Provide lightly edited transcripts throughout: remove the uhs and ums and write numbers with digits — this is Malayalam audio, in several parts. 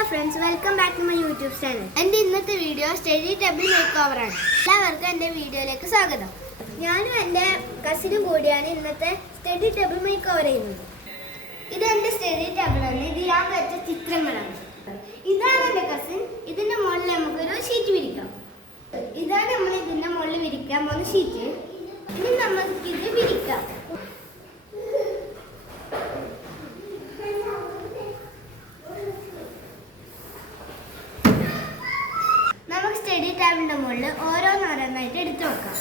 Hello friends, welcome back to my YouTube channel. എൻ്റെ ഇന്നത്തെ വീഡിയോ സ്റ്റഡി ടേബിൾ മേക്ക് ഓവറാണ്. എല്ലാവർക്കും എൻ്റെ വീഡിയോയിലേക്ക് സ്വാഗതം. ഞാനും എൻ്റെ കസിനും കൂടിയാണ് ഇന്നത്തെ സ്റ്റഡി ടേബിൾ മേക്ക് ഓവർ ചെയ്യുന്നത്. ഇതെൻ്റെ സ്റ്റഡി ടേബിളാണ്. ഇത് ഞാൻ വരച്ച ചിത്രങ്ങളാണ്. ഇതാണ് എൻ്റെ കസിൻ. ഇതിൻ്റെ മുകളിൽ നമുക്കൊരു ഷീറ്റ് വിരിക്കാം. ഇതാണ് നമ്മൾ ഇതിൻ്റെ മുകളിൽ വിരിക്കാൻ പോകുന്ന ഷീറ്റ്. ഇനി നമുക്കിത് വിരിക്കാം. സ്റ്റഡി ടേബിളിന്റെ മുകളിൽ ഓരോന്നോരോന്നായിട്ട് എടുത്തു വെക്കാം.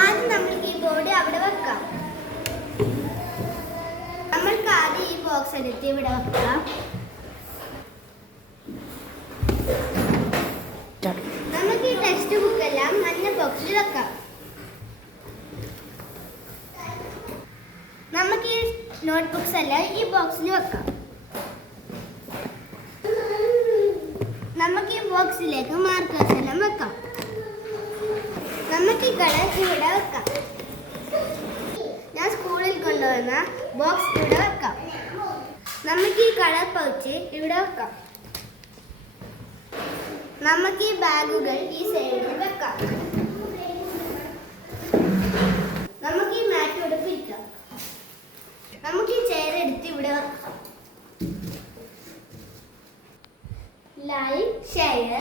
ആദ്യം നമ്മൾ ഈ ബോർഡ് അവിടെ വെക്കാം. നമ്മൾക്ക് ആദ്യം ഈ ബോക്സ് എടുത്ത് ഇവിടെ വെക്കാം. നമുക്ക് ഈ ടെക്സ്റ്റ് ബുക്ക് എല്ലാം മഞ്ഞ ബോക്സിൽ വെക്കാം. നമുക്ക് ഈ നോട്ട്ബുക്സ് എല്ലാം ഈ ബോക്സിൽ വെക്കാം. നമുക്ക് ഈ ബോക്സിലേക്ക് മാർക്കേഴ്സ് എല്ലാം വെക്കാം. നമുക്ക് ഈ കളർ ഇവിടെ വെക്കാം. ഞാൻ സ്കൂളിൽ കൊണ്ടുവന്ന ബോക്സ് ഇവിടെ വെക്കാം. നമുക്ക് ഈ കളർ പൗച്ച് ഇവിടെ വെക്കാം. നമുക്ക് ഈ ബാഗുകൾ ഈ സൈഡിൽ വെക്കാം. നമുക്ക് ഈ മാറ്റ് ഇവിടെ പിരിക്കാം. നമുക്ക് ഈ ചെയർ എടുത്ത് ഇവിടെ വെക്കാം. Like, share,